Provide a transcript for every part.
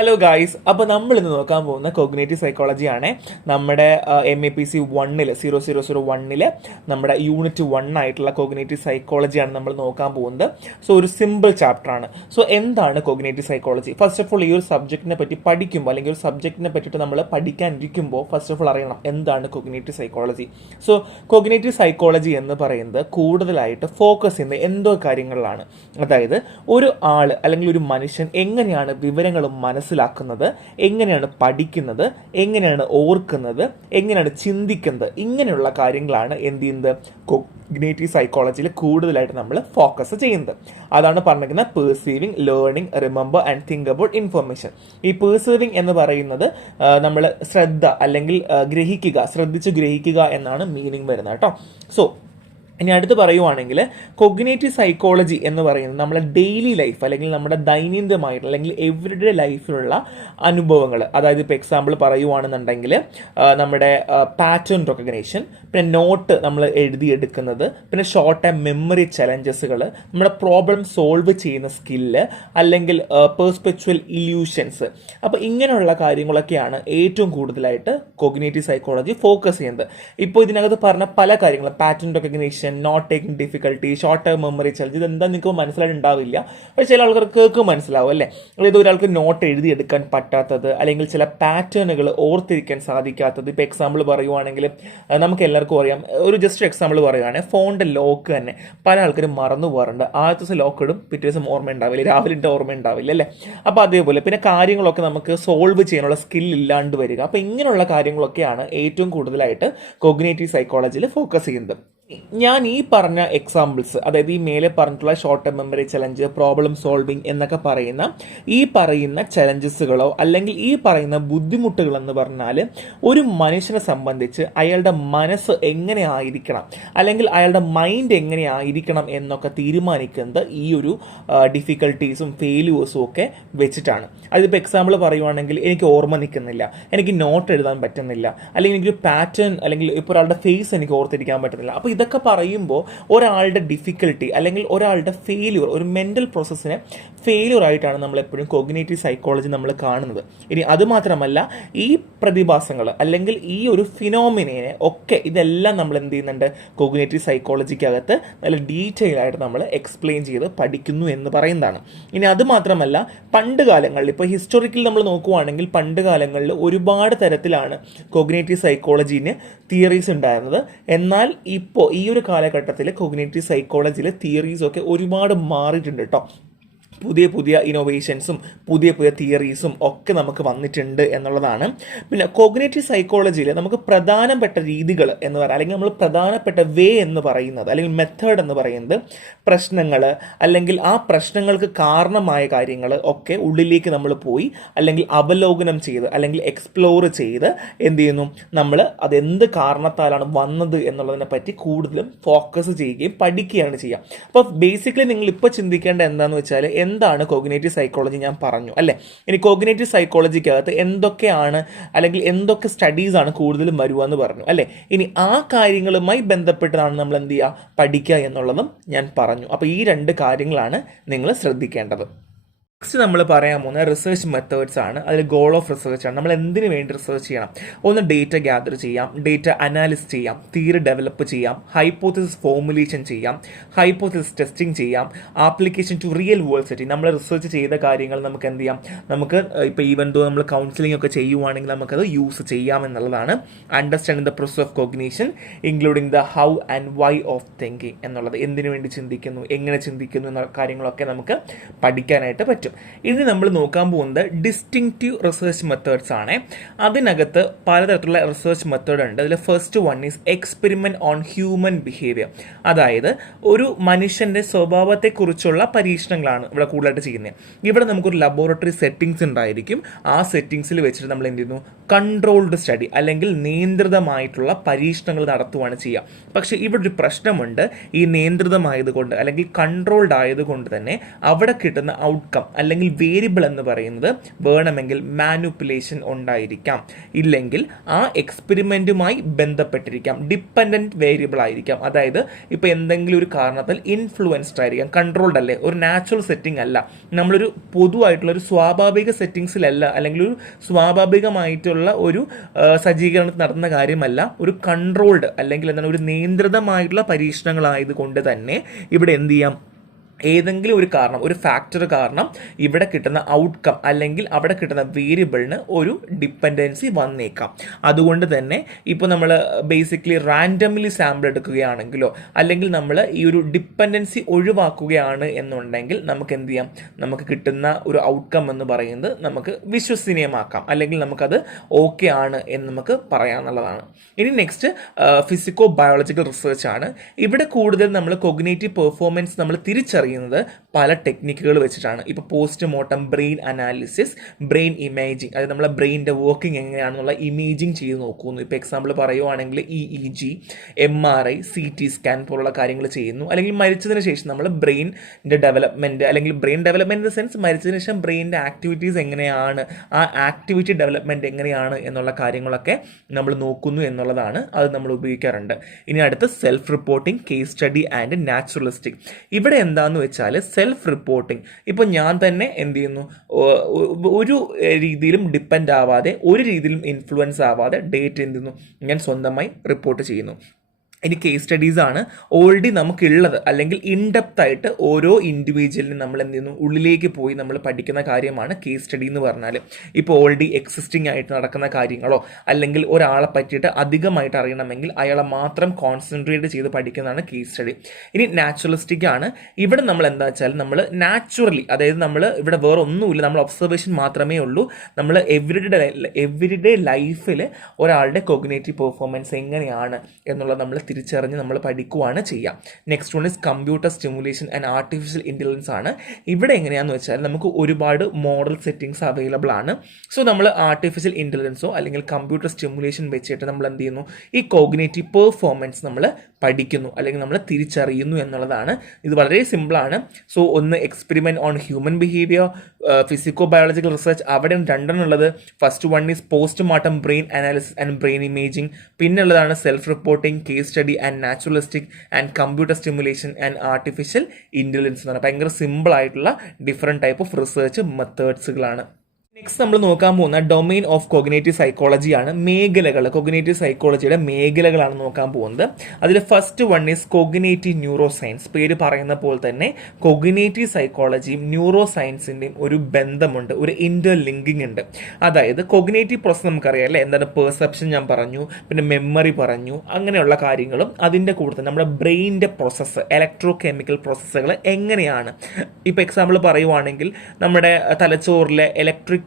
Hello guys, അപ്പോൾ നമ്മൾ ഇന്ന് നോക്കാൻ പോകുന്ന കോഗ്നേറ്റീവ് സൈക്കോളജി ആണ്. നമ്മുടെ MEPC 1 0001 നമ്മുടെ യൂണിറ്റ് 1 ആയിട്ടുള്ള കോഗ്നേറ്റീവ് സൈക്കോളജിയാണ് നമ്മൾ നോക്കാൻ പോകുന്നത്. സോ ഒരു സിമ്പിൾ ചാപ്റ്റർ ആണ്. സോ എന്താണ് cognitive psychology? First of all ഈ ഒരു സബ്ജക്റ്റിനെ പറ്റി പഠിക്കുമ്പോൾ അല്ലെങ്കിൽ ഒരു സബ്ജക്റ്റിനെ പറ്റിയിട്ട് നമ്മൾ പഠിക്കാനിരിക്കുമ്പോൾ ഫസ്റ്റ് ഓഫ് ഓൾ അറിയണം എന്താണ് cognitive psychology. So cognitive psychology എന്ന് പറയുന്നത് കൂടുതലായിട്ട് ഫോക്കസ് ചെയ്യുന്ന എന്തോ കാര്യങ്ങളിലാണ്. അതായത് ഒരു ആൾ അല്ലെങ്കിൽ ഒരു മനുഷ്യൻ എങ്ങനെയാണ് വിവരങ്ങളും മനസ്സിലാക്കുന്നത്, എങ്ങനെയാണ് പഠിക്കുന്നത്, എങ്ങനെയാണ് ഓർക്കുന്നത്, എങ്ങനെയാണ് ചിന്തിക്കുന്നത്, ഇങ്ങനെയുള്ള കാര്യങ്ങളാണ് എന്ത് ചെയ്യുന്നത് കോഗ്നേറ്റീവ് സൈക്കോളജിയിൽ കൂടുതലായിട്ട് നമ്മൾ ഫോക്കസ് ചെയ്യുന്നത്. അതാണ് പറഞ്ഞിരിക്കുന്നത് perceiving, learning, remember and think about information. ഈ പെർസീവിങ് എന്ന് പറയുന്നത് നമ്മൾ ശ്രദ്ധ അല്ലെങ്കിൽ ശ്രദ്ധിച്ച് ഗ്രഹിക്കുക എന്നാണ് മീനിങ് വരുന്നത് കേട്ടോ. സോ ഇനി അടുത്ത് പറയുവാണെങ്കിൽ കോഗ്നേറ്റീവ് സൈക്കോളജി എന്ന് പറയുന്നത് നമ്മുടെ ഡെയിലി ലൈഫ് അല്ലെങ്കിൽ നമ്മുടെ ദൈനംദിനമായിട്ടുള്ള അല്ലെങ്കിൽ എവറിഡേ ലൈഫിലുള്ള അനുഭവങ്ങൾ, അതായത് ഇപ്പോൾ എക്സാമ്പിൾ പറയുവാണെന്നുണ്ടെങ്കിൽ നമ്മുടെ പാറ്റേൺ റെക്കഗ്നേഷൻ, പിന്നെ നോട്ട് നമ്മൾ എഴുതിയെടുക്കുന്നത്, പിന്നെ ഷോർട്ട് ടൈം മെമ്മറി ചലഞ്ചസുകൾ, നമ്മുടെ പ്രോബ്ലം സോൾവ് ചെയ്യുന്ന സ്കില്ല്, അല്ലെങ്കിൽ പെർസ്പെച്വൽ ഇല്യൂഷൻസ്. അപ്പോൾ ഇങ്ങനെയുള്ള കാര്യങ്ങളൊക്കെയാണ് ഏറ്റവും കൂടുതലായിട്ട് കോഗ്നേറ്റീവ് സൈക്കോളജി ഫോക്കസ് ചെയ്യുന്നത്. ഇപ്പോൾ ഇതിനകത്ത് പറഞ്ഞ പല കാര്യങ്ങളും, pattern recognition, note taking difficulty, short time memory challenge, ഇതെന്താ നിങ്ങൾക്ക് മനസ്സിലായിട്ടുണ്ടാവില്ല, പക്ഷേ ചില ആൾക്കാർക്ക് മനസ്സിലാവും അല്ലേ. അതായത് ഒരാൾക്ക് നോട്ട് എഴുതിയെടുക്കാൻ പറ്റാത്തത്, അല്ലെങ്കിൽ ചില പാറ്റേണുകൾ ഓർത്തിരിക്കാൻ സാധിക്കാത്തത്. ഇപ്പോൾ എക്സാമ്പിൾ പറയുവാണെങ്കിൽ നമുക്ക് എല്ലാവർക്കും അറിയാം, ഒരു ജസ്റ്റ് എക്സാമ്പിൾ പറയുകയാണെങ്കിൽ ഫോണിൻ്റെ ലോക്ക് തന്നെ പല ആൾക്കാരും മറന്നു പോകാറുണ്ട്. ആദ്യത്തെ ദിവസം ലോക്ക് ഇടും, പിറ്റേ ദിവസം ഓർമ്മ ഉണ്ടാവില്ല, രാവിലെ ഓർമ്മ ഉണ്ടാവില്ല അല്ലേ. അപ്പോൾ അതേപോലെ പിന്നെ കാര്യങ്ങളൊക്കെ നമുക്ക് സോൾവ് ചെയ്യാനുള്ള സ്കിൽ ഇല്ലാണ്ട് വരിക. അപ്പോൾ ഇങ്ങനെയുള്ള കാര്യങ്ങളൊക്കെയാണ് ഏറ്റവും കൂടുതലായിട്ട് കോഗ്നേറ്റീവ് സൈക്കോളജിയിൽ ഫോക്കസ് ചെയ്യുന്നത്. ഞാൻ ഈ പറഞ്ഞ എക്സാമ്പിൾസ്, അതായത് ഈ മേലെ പറഞ്ഞിട്ടുള്ള short time memory challenge, problem solving എന്നൊക്കെ പറയുന്ന ചലഞ്ചസുകളോ അല്ലെങ്കിൽ ഈ പറയുന്ന ബുദ്ധിമുട്ടുകൾ എന്ന് പറഞ്ഞാൽ ഒരു മനുഷ്യനെ സംബന്ധിച്ച് അയാളുടെ മനസ്സ് എങ്ങനെ ആയിരിക്കണം അല്ലെങ്കിൽ അയാളുടെ മൈൻഡ് എങ്ങനെ ആയിരിക്കണം എന്നൊക്കെ തീരുമാനിക്കുന്നത് ഈ ഒരു ഡിഫിക്കൽട്ടീസും ഫെയിലുവേഴ്സും ഒക്കെ വെച്ചിട്ടാണ്. അതിപ്പോൾ എക്സാമ്പിൾ പറയുവാണെങ്കിൽ എനിക്ക് ഓർമ്മ നിൽക്കുന്നില്ല, എനിക്ക് നോട്ട് എഴുതാൻ പറ്റുന്നില്ല, അല്ലെങ്കിൽ എനിക്കൊരു പാറ്റേൺ അല്ലെങ്കിൽ ഇപ്പോൾ ഒരാളുടെ ഫേസ് എനിക്ക് ഓർത്തിരിക്കാൻ പറ്റുന്നില്ല. അപ്പോൾ ഇതൊക്കെ പറയുമ്പോൾ ഒരാളുടെ ഡിഫിക്കൽട്ടി അല്ലെങ്കിൽ ഒരാളുടെ ഫെയില്യൂർ, ഒരു മെൻ്റൽ പ്രോസസ്സിനെ ഫെയില്യൂർ ആയിട്ടാണ് നമ്മൾ എപ്പോഴും കോഗ്നേറ്റീവ് സൈക്കോളജി നമ്മൾ കാണുന്നത്. ഇനി അതുമാത്രമല്ല, ഈ പ്രതിഭാസങ്ങൾ അല്ലെങ്കിൽ ഈ ഒരു ഫിനോമിനയെ ഒക്കെ ഇതെല്ലാം നമ്മൾ എന്ത് ചെയ്യുന്നുണ്ട്, കോഗ്നേറ്റീവ് സൈക്കോളജിക്കകത്ത് നല്ല ഡീറ്റെയിൽ ആയിട്ട് നമ്മൾ എക്സ്പ്ലെയിൻ ചെയ്ത് പഠിക്കുന്നു എന്ന് പറയുന്നതാണ്. ഇനി അതുമാത്രമല്ല, പണ്ട് കാലങ്ങളിൽ ഇപ്പോൾ ഹിസ്റ്റോറിക്കൽ നമ്മൾ നോക്കുവാണെങ്കിൽ പണ്ട് കാലങ്ങളിൽ ഒരുപാട് തരത്തിലാണ് കോഗ്നേറ്റീവ് സൈക്കോളജീന് തിയറീസ് ഉണ്ടായിരുന്നത്. എന്നാൽ ഇപ്പോൾ ഈ ഒരു കാലഘട്ടത്തിൽ കോഗ്നേറ്റീവ് സൈക്കോളജിയിലെ തിയറീസൊക്കെ ഒരുപാട് മാറിയിട്ടുണ്ട് കേട്ടോ. പുതിയ പുതിയ ഇന്നോവേഷൻസും പുതിയ പുതിയ തിയറീസും ഒക്കെ നമുക്ക് വന്നിട്ടുണ്ട് എന്നുള്ളതാണ്. പിന്നെ കോഗ്നേറ്റീവ് സൈക്കോളജിയിൽ നമുക്ക് പ്രധാനപ്പെട്ട രീതികൾ എന്ന് പറയുക, അല്ലെങ്കിൽ നമ്മൾ പ്രധാനപ്പെട്ട വേ എന്ന് പറയുന്നത് അല്ലെങ്കിൽ മെത്തേഡ് എന്ന് പറയുന്നത് പ്രശ്നങ്ങൾ അല്ലെങ്കിൽ ആ പ്രശ്നങ്ങൾക്ക് കാരണമായ കാര്യങ്ങൾ ഒക്കെ ഉള്ളിലേക്ക് നമ്മൾ പോയി അല്ലെങ്കിൽ അവലോകനം ചെയ്ത് അല്ലെങ്കിൽ എക്സ്പ്ലോർ ചെയ്ത് എന്ത് ചെയ്യുന്നു, നമ്മൾ അതെന്ത് കാരണത്താലാണ് വന്നത് എന്നുള്ളതിനെ പറ്റി കൂടുതലും ഫോക്കസ് ചെയ്യുകയും പഠിക്കുകയാണ് ചെയ്യുക. അപ്പോൾ ബേസിക്കലി നിങ്ങൾ ഇപ്പോൾ ചിന്തിക്കേണ്ട എന്താണെന്ന് വെച്ചാൽ, എന്താണ് കോഗ്നേറ്റീവ് സൈക്കോളജി ഞാൻ പറഞ്ഞു അല്ലേ. ഇനി കോഗ്നേറ്റീവ് സൈക്കോളജിക്കകത്ത് എന്തൊക്കെയാണ് അല്ലെങ്കിൽ എന്തൊക്കെ സ്റ്റഡീസാണ് കൂടുതലും വരുക എന്ന് പറഞ്ഞു അല്ലേ. ഇനി ആ കാര്യങ്ങളുമായി ബന്ധപ്പെട്ടാണ് നമ്മൾ എന്ത് ചെയ്യുക, പഠിക്കുക എന്നുള്ളതും ഞാൻ പറഞ്ഞു. അപ്പോൾ ഈ രണ്ട് കാര്യങ്ങളാണ് നിങ്ങൾ ശ്രദ്ധിക്കേണ്ടത്. നെക്സ്റ്റ് നമ്മൾ പറയാൻ പോകുന്ന റിസർച്ച് മെത്തേഡ്സ് ആണ്. അതിൽ ഗോൾ ഓഫ് റിസർച്ച് ആണ്. നമ്മൾ എന്തിനു വേണ്ടി റിസർച്ച് ചെയ്യണം? ഒന്ന് ഡേറ്റ ഗ്യാദർ ചെയ്യാം, ഡേറ്റ അനാലിസ് ചെയ്യാം, തിയറി ഡെവലപ്പ് ചെയ്യാം, ഹൈപ്പോത്തസിസ് ഫോർമുലേഷൻ ചെയ്യാം, ഹൈപ്പോത്തസിസ് ടെസ്റ്റിംഗ് ചെയ്യാം, application to real world setting. നമ്മൾ റിസർച്ച് ചെയ്ത കാര്യങ്ങൾ നമുക്ക് എന്ത് ചെയ്യാം, നമുക്ക് ഇപ്പോൾ ഈവൻ ദോ നമ്മൾ കൗൺസിലിംഗ് ഒക്കെ ചെയ്യുവാണെങ്കിൽ നമുക്കത് യൂസ് ചെയ്യാം എന്നുള്ളതാണ്. Understanding the process of cognition including the how and why of thinking എന്നുള്ളത്, എന്തിനു വേണ്ടി ചിന്തിക്കുന്നു, എങ്ങനെ ചിന്തിക്കുന്നു എന്ന കാര്യങ്ങളൊക്കെ നമുക്ക് പഠിക്കാനായിട്ട് പറ്റും. ഇനി നമ്മൾ നോക്കാൻ പോകുന്നത് ഡിസ്റ്റിങ്ക്റ്റീവ് റിസർച്ച് മെത്തേഡ്സ് ആണ്. അതിനകത്ത് പലതരത്തിലുള്ള റിസർച്ച് മെത്തേഡ് ഉണ്ട്. അതിൽ first one is experiment on human behaviour. അതായത് ഒരു മനുഷ്യന്റെ സ്വഭാവത്തെക്കുറിച്ചുള്ള പരീക്ഷണങ്ങളാണ് ഇവിടെ കൂടുതലായിട്ട് ചെയ്യുന്നത്. ഇവിടെ നമുക്കൊരു ലബോറട്ടറി സെറ്റിംഗ്സ് ഉണ്ടായിരിക്കും. ആ സെറ്റിംഗ്സിൽ വെച്ചിട്ട് നമ്മൾ എന്ത് ചെയ്യുന്നു, കൺട്രോൾഡ് സ്റ്റഡി അല്ലെങ്കിൽ നിയന്ത്രിതമായിട്ടുള്ള പരീക്ഷണങ്ങൾ നടത്തുകയാണ് ചെയ്യുക. പക്ഷേ ഇവിടെ ഒരു പ്രശ്നമുണ്ട്. ഈ നിയന്ത്രിതമായതുകൊണ്ട് അല്ലെങ്കിൽ കൺട്രോൾഡ് ആയതുകൊണ്ട് തന്നെ അവിടെ കിട്ടുന്ന ഔട്ട്കം അല്ലെങ്കിൽ വേരിയബിൾ എന്ന് പറയുന്നത് വേണമെങ്കിൽ മാനിപ്പുലേഷൻ ഉണ്ടായിരിക്കാം, ഇല്ലെങ്കിൽ ആ എക്സ്പെരിമെൻറ്റുമായി ബന്ധപ്പെട്ടിരിക്കാം, ഡിപ്പെൻഡൻറ്റ് വേരിയബിൾ ആയിരിക്കാം. അതായത് ഇപ്പോൾ എന്തെങ്കിലും ഒരു കാരണത്താൽ ഇൻഫ്ലുവൻസ്ഡ് ആയിരിക്കാം, കൺട്രോൾഡ് അല്ലേ, ഒരു നാച്ചുറൽ സെറ്റിംഗ് അല്ല, നമ്മളൊരു പൊതുവായിട്ടുള്ള ഒരു സ്വാഭാവിക സെറ്റിങ്സിലല്ല, അല്ലെങ്കിൽ ഒരു സ്വാഭാവികമായിട്ടുള്ള ഒരു സജ്ജീകരണത്തിൽ നടത്തുന്ന കാര്യമല്ല, ഒരു കൺട്രോൾഡ് അല്ലെങ്കിൽ എന്താണ് ഒരു നിയന്ത്രിതമായിട്ടുള്ള പരീക്ഷണങ്ങളായതുകൊണ്ട് തന്നെ ഇവിടെ എന്ത് ചെയ്യാം, ഏതെങ്കിലും ഒരു കാരണം, ഒരു ഫാക്ടർ കാരണം ഇവിടെ കിട്ടുന്ന ഔട്ട്കം അല്ലെങ്കിൽ അവിടെ കിട്ടുന്ന വേരിയബിളിന് ഒരു ഡിപ്പെൻഡൻസി വന്നേക്കാം. അതുകൊണ്ട് തന്നെ ഇപ്പോൾ നമ്മൾ ബേസിക്കലി റാൻഡംലി സാമ്പിൾ എടുക്കുകയാണെങ്കിലോ അല്ലെങ്കിൽ നമ്മൾ ഈ ഒരു ഡിപ്പെൻഡൻസി ഒഴിവാക്കുകയാണ് എന്നുണ്ടെങ്കിൽ നമുക്ക് എന്ത് ചെയ്യാം, നമുക്ക് കിട്ടുന്ന ഒരു ഔട്ട്കം എന്ന് പറയുന്നത് നമുക്ക് വിശ്വസനീയമാക്കാം, അല്ലെങ്കിൽ നമുക്കത് ഓക്കെ ആണ് എന്ന് നമുക്ക് പറയാമെന്നുള്ളതാണ്. ഇനി നെക്സ്റ്റ് ഫിസിക്കോ ബയോളജിക്കൽ റിസർച്ച് ആണ്. ഇവിടെ കൂടുതൽ നമ്മൾ കൊഗ്നേറ്റീവ് പെർഫോമൻസ് നമ്മൾ തിരിച്ചറിയുന്നത് പല ടെക്നിക്കുകൾ വെച്ചിട്ടാണ്. ഇപ്പോൾ postmortem brain analysis, brain imaging, അതായത് നമ്മളെ ബ്രെയിനിൻ്റെ വർക്കിംഗ് എങ്ങനെയാണെന്നുള്ള ഇമേജിങ് ചെയ്ത് നോക്കുന്നു. ഇപ്പോൾ എക്സാമ്പിൾ പറയുവാണെങ്കിൽ EEG, MRI, CT സ്കാൻ പോലുള്ള കാര്യങ്ങൾ ചെയ്യുന്നു. അല്ലെങ്കിൽ മരിച്ചതിന് ശേഷം നമ്മൾ ബ്രെയിനിൻ്റെ ഡെവലപ്മെൻറ്റ്, അല്ലെങ്കിൽ ബ്രെയിൻ ഡെവലപ്മെൻറ്റ് സെൻസ് മരിച്ചതിന് ശേഷം ബ്രെയിനിൻ്റെ ആക്ടിവിറ്റീസ് എങ്ങനെയാണ്, ആ ആക്ടിവിറ്റി ഡെവലപ്മെൻറ്റ് എങ്ങനെയാണ് എന്നുള്ള കാര്യങ്ങളൊക്കെ നമ്മൾ നോക്കുന്നു എന്നുള്ളതാണ്. അത് നമ്മൾ ഉപയോഗിക്കാറുണ്ട്. ഇനി അടുത്ത് self reporting, case study and naturalistic. ഇവിടെ എന്താണെന്ന് വെച്ചാൽ സെൽഫ് റിപ്പോർട്ടിംഗ്, ഇപ്പോൾ ഞാൻ തന്നെ എന്ത് ചെയ്യുന്നു, ഒരു രീതിയിലും ഡിപ്പെൻഡ് ആവാതെ, ഒരു രീതിയിലും ഇൻഫ്ലുവൻസ് ആവാതെ ഡേറ്റ് എന്ത് ചെയ്യുന്നു, ഞാൻ സ്വന്തമായി റിപ്പോർട്ട് ചെയ്യുന്നു. ഇനി കേസ് സ്റ്റഡീസ് ആണ്. ഓൾറെഡി നമുക്കുള്ളത് അല്ലെങ്കിൽ ഇൻഡെപ്ത് ആയിട്ട് ഓരോ ഇൻഡിവിജ്വലിനും നമ്മൾ എന്ത് ചെയ്യുന്നു, ഉള്ളിലേക്ക് പോയി നമ്മൾ പഠിക്കുന്ന കാര്യമാണ് കേസ് സ്റ്റഡി എന്ന് പറഞ്ഞാൽ. ഇപ്പോൾ ഓൾറെഡി എക്സിസ്റ്റിംഗ് ആയിട്ട് നടക്കുന്ന കാര്യങ്ങളോ അല്ലെങ്കിൽ ഒരാളെ പറ്റിയിട്ട് അധികമായിട്ട് അറിയണമെങ്കിൽ അയാളെ മാത്രം കോൺസെൻട്രേറ്റ് ചെയ്ത് പഠിക്കുന്നതാണ് കേസ് സ്റ്റഡി. ഇനി നാച്ചുറലിസ്റ്റിക് ആണ്. ഇവിടെ നമ്മൾ എന്താ വെച്ചാൽ നമ്മൾ നാച്ചുറലി, അതായത് നമ്മൾ ഇവിടെ വേറെ ഒന്നുമില്ല, നമ്മൾ ഒബ്സർവേഷൻ മാത്രമേ ഉള്ളൂ. നമ്മൾ എവരിഡേ ലൈഫിൽ ഒരാളുടെ കൊഗ്നേറ്റീവ് പെർഫോമൻസ് എങ്ങനെയാണ് എന്നുള്ളത് നമ്മൾ തിരിച്ചറിഞ്ഞ് നമ്മൾ പഠിക്കുകയാണ് ചെയ്യുക. Next one is computer stimulation and artificial intelligence ആണ്. ഇവിടെ എങ്ങനെയാണെന്ന് വെച്ചാൽ നമുക്ക് ഒരുപാട് മോഡൽ സെറ്റിങ്സ് അവൈലബിൾ ആണ്. സോ നമ്മൾ ആർട്ടിഫിഷ്യൽ ഇൻ്റലിജൻസോ അല്ലെങ്കിൽ കമ്പ്യൂട്ടർ സ്റ്റിമുലേഷൻ വെച്ചിട്ട് നമ്മൾ എന്ത് ചെയ്യുന്നു, ഈ കോഗ്നേറ്റീവ് പെർഫോമൻസ് നമ്മൾ പഠിക്കുന്നു അല്ലെങ്കിൽ നമ്മൾ തിരിച്ചറിയുന്നു എന്നുള്ളതാണ്. ഇത് വളരെ സിമ്പിളാണ്. സോ ഒന്ന് experiment on human behaviour, physico biological research, അവിടെ രണ്ടെണ്ണം ഉള്ളത്. First one is postmortem brain analysis and brain imaging, പിന്നെ ഉള്ളതാണ് self reporting, case study and naturalistic and computer stimulation and artificial intelligence എന്ന് പറഞ്ഞാൽ ഭയങ്കര സിമ്പിൾ ആയിട്ടുള്ള ഡിഫറെൻറ്റ് ടൈപ്പ് ഓഫ് റിസർച്ച് മെത്തേഡ്സുകളാണ്. നെക്സ്റ്റ് നമ്മൾ നോക്കാൻ പോകുന്ന ഡൊമെയിൻ ഓഫ് കൊഗ്നേറ്റീവ് സൈക്കോളജി ആണ്. മേഖലകൾ, കൊഗ്നേറ്റീവ് സൈക്കോളജിയുടെ മേഖലകളാണ് നോക്കാൻ പോകുന്നത്. അതിൽ first one is cognitive neuro science. പേര് പറയുന്ന പോലെ തന്നെ കൊഗ്നേറ്റീവ് സൈക്കോളജിയും ന്യൂറോ സയൻസിൻ്റെയും ഒരു ബന്ധമുണ്ട്, ഒരു ഇൻ്റർലിങ്കിങ് ഉണ്ട്. അതായത് കൊഗ്നേറ്റീവ് പ്രോസസ് നമുക്കറിയാം അല്ലേ, എന്താണ് പെർസെപ്ഷൻ ഞാൻ പറഞ്ഞു, പിന്നെ മെമ്മറി പറഞ്ഞു, അങ്ങനെയുള്ള കാര്യങ്ങളും അതിൻ്റെ കൂടുതൽ നമ്മുടെ ബ്രെയിനിൻ്റെ പ്രോസസ്സ്, ഇലക്ട്രോ കെമിക്കൽ പ്രോസസ്സുകൾ എങ്ങനെയാണ്. ഇപ്പോൾ എക്സാമ്പിൾ പറയുവാണെങ്കിൽ നമ്മുടെ തലച്ചോറിലെ ഇലക്ട്രിക്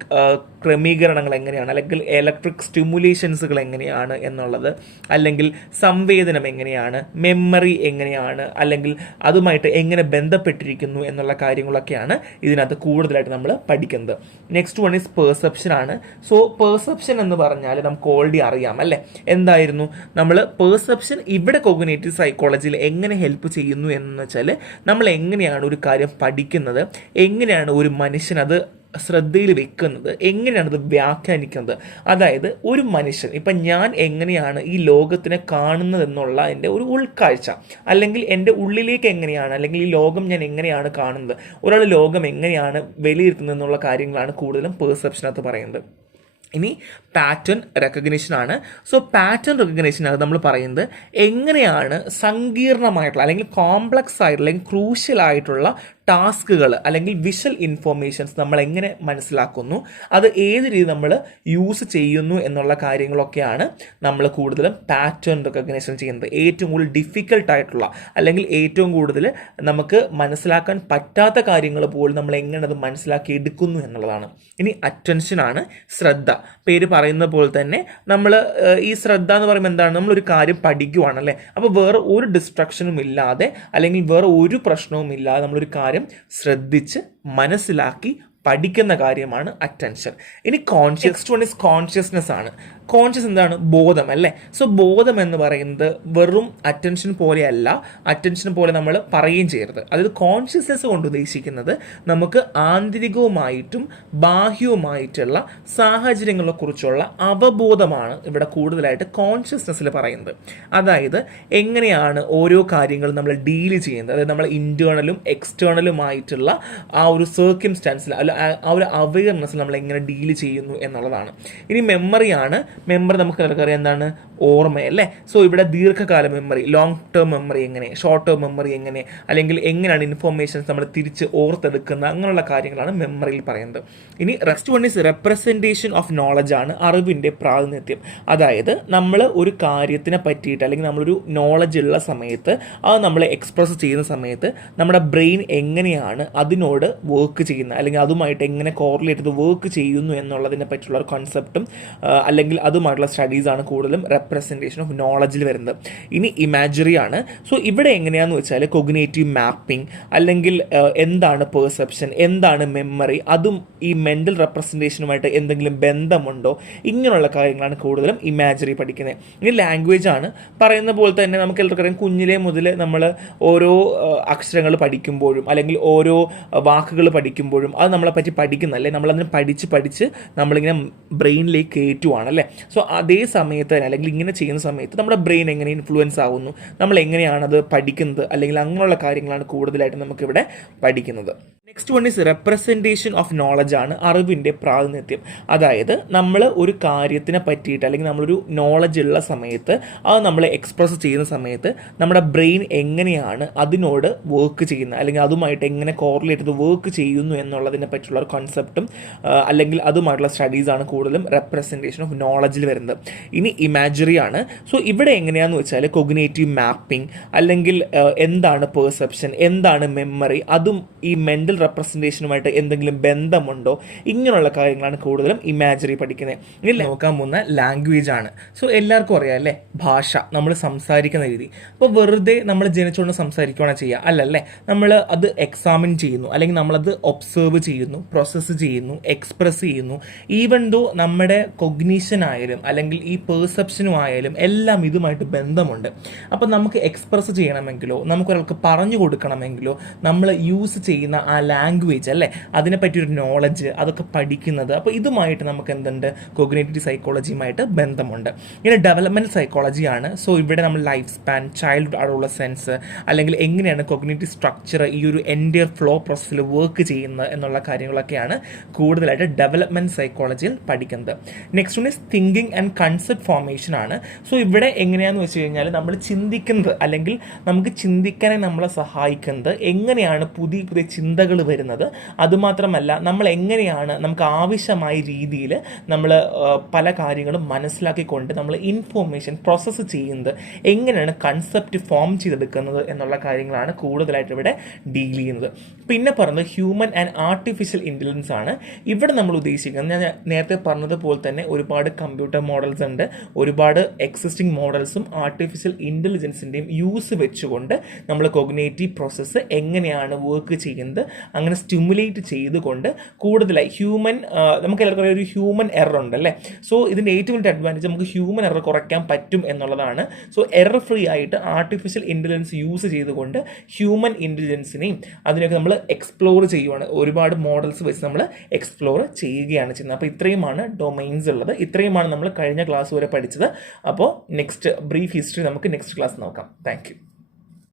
ക്രമീകരണങ്ങൾ എങ്ങനെയാണ്, അല്ലെങ്കിൽ ഇലക്ട്രിക് സ്റ്റിമുലേഷൻസുകൾ എങ്ങനെയാണ് എന്നുള്ളത്, അല്ലെങ്കിൽ സംവേദനം എങ്ങനെയാണ്, മെമ്മറി എങ്ങനെയാണ്, അല്ലെങ്കിൽ അതുമായിട്ട് എങ്ങനെ ബന്ധപ്പെട്ടിരിക്കുന്നു എന്നുള്ള കാര്യങ്ങളൊക്കെയാണ് ഇതിനകത്ത് കൂടുതലായിട്ട് നമ്മൾ പഠിക്കുന്നത്. നെക്സ്റ്റ് വൺ ഈസ് പെർസെപ്ഷൻ ആണ്. സോ പെർസെപ്ഷൻ എന്ന് പറഞ്ഞാൽ നമുക്ക് ഓൾറെഡി അറിയാം അല്ലേ, എന്തായിരുന്നു നമ്മൾ പെർസെപ്ഷൻ ഇവിടെ കോഗ്നിറ്റീവ് സൈക്കോളജിയിൽ എങ്ങനെ ഹെൽപ്പ് ചെയ്യുന്നു എന്ന് വെച്ചാൽ നമ്മൾ എങ്ങനെയാണ് ഒരു കാര്യം പഠിക്കുന്നത്, എങ്ങനെയാണ് ഒരു മനുഷ്യൻ അത് ശ്രദ്ധയിൽ വെക്കുന്നത്, എങ്ങനെയാണത് വ്യാഖ്യാനിക്കുന്നത്. അതായത് ഒരു മനുഷ്യൻ, ഇപ്പം ഞാൻ എങ്ങനെയാണ് ഈ ലോകത്തിനെ കാണുന്നത് എന്നുള്ള എൻ്റെ ഒരു ഉൾക്കാഴ്ച, അല്ലെങ്കിൽ എൻ്റെ ഉള്ളിലേക്ക് എങ്ങനെയാണ്, അല്ലെങ്കിൽ ഈ ലോകം ഞാൻ എങ്ങനെയാണ് കാണുന്നത്, ഒരാൾ ലോകം എങ്ങനെയാണ് വിലയിരുത്തുന്നത് എന്നുള്ള കാര്യങ്ങളാണ് കൂടുതലും പെർസെപ്ഷനകത്ത് പറയുന്നത്. ഇനി പാറ്റേൺ റെക്കഗ്നിഷൻ ആണ്. സോ പാറ്റേൺ റെക്കഗ്നിഷനകത്ത് നമ്മൾ പറയുന്നത് എങ്ങനെയാണ് സങ്കീർണമായിട്ടുള്ള അല്ലെങ്കിൽ കോംപ്ലക്സ് ആയിട്ടുള്ള അല്ലെങ്കിൽ ക്രൂഷ്യൽ ആയിട്ടുള്ള ടാസ്കുകൾ അല്ലെങ്കിൽ വിഷ്വൽ ഇൻഫോർമേഷൻസ് നമ്മൾ എങ്ങനെ മനസ്സിലാക്കുന്നു, അത് ഏത് രീതി നമ്മൾ യൂസ് ചെയ്യുന്നു എന്നുള്ള കാര്യങ്ങളൊക്കെയാണ് നമ്മൾ കൂടുതലും പാറ്റേൺ റെക്കഗ്നിഷൻ ചെയ്യുന്നത്. ഏറ്റവും കൂടുതൽ ഡിഫിക്കൽട്ടായിട്ടുള്ള അല്ലെങ്കിൽ ഏറ്റവും കൂടുതൽ നമുക്ക് മനസ്സിലാക്കാൻ പറ്റാത്ത കാര്യങ്ങൾ പോലും നമ്മൾ എങ്ങനെ അത് മനസ്സിലാക്കി എടുക്കുന്നു എന്നുള്ളതാണ്. ഇനി അറ്റൻഷനാണ്, ശ്രദ്ധ. പേര് പറയുന്ന പോലെ തന്നെ നമ്മൾ ഈ ശ്രദ്ധ എന്ന് പറയുമ്പോൾ എന്താണ്, നമ്മളൊരു കാര്യം പഠിക്കുവാണല്ലേ, അപ്പോൾ വേറെ ഒരു ഡിസ്ട്രക്ഷനും ഇല്ലാതെ അല്ലെങ്കിൽ വേറെ ഒരു പ്രശ്നവും ഇല്ലാതെ നമ്മളൊരു കാര്യം ശ്രദ്ധിച്ച് മനസ്സിലാക്കി പഠിക്കുന്ന കാര്യമാണ് അറ്റൻഷൻ. ഇനി നെക്സ്റ്റ് വൺ ഈസ് കോൺഷ്യസ്നെസ് ആണ്. കോൺഷ്യസ് എന്താണ്? ബോധം അല്ലേ? സോ ബോധം എന്ന് പറയുന്നത് വെറും അറ്റൻഷൻ പോലെയല്ല, അറ്റൻഷൻ പോലെ നമ്മൾ പറയുകയും ചെയ്യരുത്. അതായത് കോൺഷ്യസ്നെസ് കൊണ്ട് ഉദ്ദേശിക്കുന്നത് നമുക്ക് ആന്തരികവുമായിട്ടും ബാഹ്യവുമായിട്ടുള്ള സാഹചര്യങ്ങളെ കുറിച്ചുള്ള അവബോധമാണ് ഇവിടെ കൂടുതലായിട്ട് കോൺഷ്യസ്നെസ്സിൽ പറയുന്നത്. അതായത് എങ്ങനെയാണ് ഓരോ കാര്യങ്ങളും നമ്മൾ ഡീൽ ചെയ്യുന്നത്, അതായത് നമ്മൾ ഇന്റേണലും എക്സ്റ്റേണലുമായിട്ടുള്ള ആ ഒരു സർക്കിംസ്റ്റാൻസിൽ അല്ല ആ ഒരു അവയർനെസ്സിൽ നമ്മൾ എങ്ങനെ ഡീൽ ചെയ്യുന്നു എന്നുള്ളതാണ്. ഇനി മെമ്മറിയാണ്. മെമ്മറി നമുക്ക് അറിയാം എന്താണ്? ഓർമ്മയല്ലേ? സോ ഇവിടെ ദീർഘകാല മെമ്മറി, ലോങ് ടേം മെമ്മറി എങ്ങനെ, ഷോർട്ട് ടേം മെമ്മറി എങ്ങനെ, അല്ലെങ്കിൽ എങ്ങനെയാണ് ഇൻഫോർമേഷൻസ് നമ്മൾ തിരിച്ച് ഓർത്തെടുക്കുന്ന അങ്ങനെയുള്ള കാര്യങ്ങളാണ് മെമ്മറിയിൽ പറയുന്നത്. ഇനി next one is representation of knowledge ആണ്, അറിവിൻ്റെ പ്രാതിനിധ്യം. അതായത് നമ്മൾ ഒരു കാര്യത്തിനെ പറ്റിയിട്ട് അല്ലെങ്കിൽ നമ്മളൊരു നോളജ് ഉള്ള സമയത്ത് അത് നമ്മൾ എക്സ്പ്രസ് ചെയ്യുന്ന സമയത്ത് നമ്മുടെ ബ്രെയിൻ എങ്ങനെയാണ് അതിനോട് വർക്ക് ചെയ്യുന്നത്, അല്ലെങ്കിൽ അതുമായിട്ട് എങ്ങനെ കോറിലേറ്റ് ചെയ്ത് വർക്ക് ചെയ്യുന്നു എന്നുള്ളതിനെ പറ്റിയുള്ള ഒരു കോൺസെപ്റ്റും അല്ലെങ്കിൽ അതുമായിട്ടുള്ള സ്റ്റഡീസാണ് കൂടുതലും റെപ്രസെൻറ്റേഷൻ ഓഫ് നോളജിൽ വരുന്നത്. ഇനി ഇമാജറി ആണ്. സോ ഇവിടെ എങ്ങനെയാണെന്ന് വെച്ചാൽ കൊഗ്നേറ്റീവ് മാപ്പിംഗ്, അല്ലെങ്കിൽ എന്താണ് പെർസെപ്ഷൻ, എന്താണ് മെമ്മറി, അതും ഈ മെൻ്റൽ റെപ്രസെൻറ്റേഷനുമായിട്ട് എന്തെങ്കിലും ബന്ധമുണ്ടോ, ഇങ്ങനെയുള്ള കാര്യങ്ങളാണ് കൂടുതലും ഇമാജറി പഠിക്കുന്നത്. ഇനി ലാംഗ്വേജ് ആണ്. പറയുന്ന പോലെ തന്നെ നമുക്ക് എല്ലാവർക്കും അറിയാം, കുഞ്ഞിലെ മുതൽ നമ്മൾ ഓരോ അക്ഷരങ്ങൾ പഠിക്കുമ്പോഴും അല്ലെങ്കിൽ ഓരോ വാക്കുകൾ പഠിക്കുമ്പോഴും അത് നമ്മളെ പറ്റി പഠിക്കുന്നല്ലേ, നമ്മളതിനെ പഠിച്ച് നമ്മളിങ്ങനെ ബ്രെയിനിലേക്ക് കയറ്റുവാണ് അല്ലേ. സോ അതേ സമയത്ത് തന്നെ അല്ലെങ്കിൽ ഇങ്ങനെ ചെയ്യുന്ന സമയത്ത് നമ്മുടെ ബ്രെയിൻ എങ്ങനെ ഇൻഫ്ലുവൻസ് ആവുന്നു, നമ്മൾ എങ്ങനെയാണത് പഠിക്കുന്നത്, അല്ലെങ്കിൽ അങ്ങനെയുള്ള കാര്യങ്ങളാണ് കൂടുതലായിട്ട് നമുക്കിവിടെ പഠിക്കുന്നത്. Next one is representation of knowledge ആണ്, അറിവിൻ്റെ പ്രാതിനിധ്യം. അതായത് നമ്മൾ ഒരു കാര്യത്തിനെ പറ്റിയിട്ട് അല്ലെങ്കിൽ നമ്മളൊരു നോളജ് ഉള്ള സമയത്ത് അത് നമ്മൾ എക്സ്പ്രസ് ചെയ്യുന്ന സമയത്ത് നമ്മുടെ ബ്രെയിൻ എങ്ങനെയാണ് അതിനോട് വർക്ക് ചെയ്യുന്നത്, അല്ലെങ്കിൽ അതുമായിട്ട് എങ്ങനെ കോറിലേറ്റ് ചെയ്ത് വർക്ക് ചെയ്യുന്നു എന്നുള്ളതിനെ പറ്റിയുള്ള ഒരു കോൺസെപ്റ്റും അല്ലെങ്കിൽ അതുമായിട്ടുള്ള സ്റ്റഡീസാണ് കൂടുതലും റെപ്രസെൻറ്റേഷൻ ഓഫ് നോളജിൽ വരുന്നത്. ഇനി ഇമാജറി ആണ്. സോ ഇവിടെ എങ്ങനെയാണെന്ന് വെച്ചാൽ കൊഗ്നേറ്റീവ് മാപ്പിംഗ്, അല്ലെങ്കിൽ എന്താണ് പെർസെപ്ഷൻ, എന്താണ് മെമ്മറി, അതും ഈ മെൻ്റൽ റെപ്രസെൻറ്റേഷനുമായിട്ട് എന്തെങ്കിലും ബന്ധമുണ്ടോ, ഇങ്ങനെയുള്ള കാര്യങ്ങളാണ് കൂടുതലും ഇമാജറി പഠിക്കുന്നത്. ഇനി നോക്കാൻ പോകുന്ന ലാംഗ്വേജ് ആണ്. സോ എല്ലാവർക്കും അറിയാം അല്ലേ, ഭാഷ, നമ്മൾ സംസാരിക്കുന്ന രീതി. അപ്പോൾ വെറുതെ നമ്മൾ ജനിച്ചുകൊണ്ട് സംസാരിക്കുകയാണ് ചെയ്യുക അല്ലല്ലേ, നമ്മൾ അത് എക്സാമിൻ ചെയ്യുന്നു, അല്ലെങ്കിൽ നമ്മളത് ഒബ്സേർവ് ചെയ്യുന്നു, പ്രോസസ്സ് ചെയ്യുന്നു, എക്സ്പ്രസ് ചെയ്യുന്നു. ഈവൻ ദോ നമ്മുടെ കൊഗ്നീഷൻ ആയാലും അല്ലെങ്കിൽ ഈ പെർസെപ്ഷനും ആയാലും എല്ലാം ഇതുമായിട്ട് ബന്ധമുണ്ട്. അപ്പോൾ നമുക്ക് എക്സ്പ്രസ് ചെയ്യണമെങ്കിലോ നമുക്കൊരാൾക്ക് പറഞ്ഞു കൊടുക്കണമെങ്കിലോ നമ്മൾ യൂസ് ചെയ്യുന്ന ആ ലാംഗ്വേജ് അല്ലേ, അതിനെപ്പറ്റി ഒരു നോളജ്, അതൊക്കെ പഠിക്കുന്നത്. അപ്പോൾ ഇതുമായിട്ട് നമുക്ക് എന്തുണ്ട്, കൊഗ്നേറ്റീവ് സൈക്കോളജിയുമായിട്ട് ബന്ധമുണ്ട്. ഇനി ഡെവലപ്മെൻറ്റ് സൈക്കോളജിയാണ്. സോ ഇവിടെ നമ്മൾ ലൈഫ് സ്പാൻ, ചൈൽഡ്ഹുഡ് അഡോളസെൻസ്, അല്ലെങ്കിൽ എങ്ങനെയാണ് കൊഗ്നേറ്റീവ് സ്ട്രക്ചർ ഈ ഒരു എൻറ്റയർ ഫ്ലോ പ്രോസസ്സിൽ വർക്ക് ചെയ്യുന്നത് എന്നുള്ള കാര്യങ്ങളൊക്കെയാണ് കൂടുതലായിട്ട് ഡെവലപ്മെൻറ്റ് സൈക്കോളജിയിൽ പഠിക്കുന്നത്. Next one is thinking and concept formation ആണ്. സോ ഇവിടെ എങ്ങനെയാണെന്ന് വെച്ച് കഴിഞ്ഞാൽ നമ്മൾ ചിന്തിക്കുന്നത് അല്ലെങ്കിൽ നമുക്ക് ചിന്തിക്കാനായി നമ്മളെ സഹായിക്കുന്നത് എങ്ങനെയാണ് പുതിയ പുതിയ ചിന്തകൾ വരുന്നത്. അതുമാത്രമല്ല നമ്മൾ എങ്ങനെയാണ് നമുക്ക് ആവശ്യമായ രീതിയിൽ നമ്മൾ പല കാര്യങ്ങളും മനസ്സിലാക്കിക്കൊണ്ട് നമ്മൾ ഇൻഫോർമേഷൻ പ്രോസസ്സ് ചെയ്യുന്നത്, എങ്ങനെയാണ് കൺസെപ്റ്റ് ഫോം ചെയ്തെടുക്കുന്നത് എന്നുള്ള കാര്യങ്ങളാണ് കൂടുതലായിട്ട് ഇവിടെ ഡീൽ ചെയ്യുന്നത്. പിന്നെ പറഞ്ഞത് ഹ്യൂമൻ ആൻഡ് ആർട്ടിഫിഷ്യൽ ഇൻ്റലിജൻസ് ആണ്. ഇവിടെ നമ്മൾ ഉദ്ദേശിക്കുന്നത് ഞാൻ നേരത്തെ പറഞ്ഞതുപോലെ തന്നെ ഒരുപാട് കമ്പ്യൂട്ടർ മോഡൽസ് ഉണ്ട്, ഒരുപാട് എക്സിസ്റ്റിംഗ് മോഡൽസും ആർട്ടിഫിഷ്യൽ ഇൻ്റലിജൻസിൻ്റെയും യൂസ് വെച്ചുകൊണ്ട് നമ്മൾ കൊഗ്നേറ്റീവ് പ്രോസസ്സ് എങ്ങനെയാണ് വർക്ക് ചെയ്യുന്നത് അങ്ങനെ സ്റ്റിമുലേറ്റ് ചെയ്തുകൊണ്ട് കൂടുതലായി നമുക്ക് എല്ലാവർക്കും ഒരു ഹ്യൂമൻ എറർ ഉണ്ടല്ലേ. സോ ഇതിൻ്റെ ഏറ്റവും വലിയ അഡ്വാൻറ്റേജ് നമുക്ക് ഹ്യൂമൻ എറർ കുറയ്ക്കാൻ പറ്റും എന്നുള്ളതാണ്. സോ എറർ ഫ്രീ ആയിട്ട് ആർട്ടിഫിഷ്യൽ ഇൻ്റലിജൻസ് യൂസ് ചെയ്തുകൊണ്ട് ഹ്യൂമൻ ഇൻ്റലിജൻസിനെയും അതിനൊക്കെ നമ്മൾ എക്സ്പ്ലോർ ചെയ്യുവാണ്. ഒരുപാട് മോഡൽസ് വെച്ച് നമ്മൾ എക്സ്പ്ലോർ ചെയ്യുകയാണ് ചെയ്യുന്നത്. അപ്പോൾ ഇത്രയുമാണ് ഡൊമൈൻസ് ഉള്ളത്. ഇത്രയുമാണ് നമ്മൾ കഴിഞ്ഞ ക്ലാസ് വരെ പഠിച്ചത്. അപ്പോൾ നെക്സ്റ്റ് ബ്രീഫ് ഹിസ്റ്ററി നമുക്ക് നെക്സ്റ്റ് ക്ലാസ് നോക്കാം. Thank you.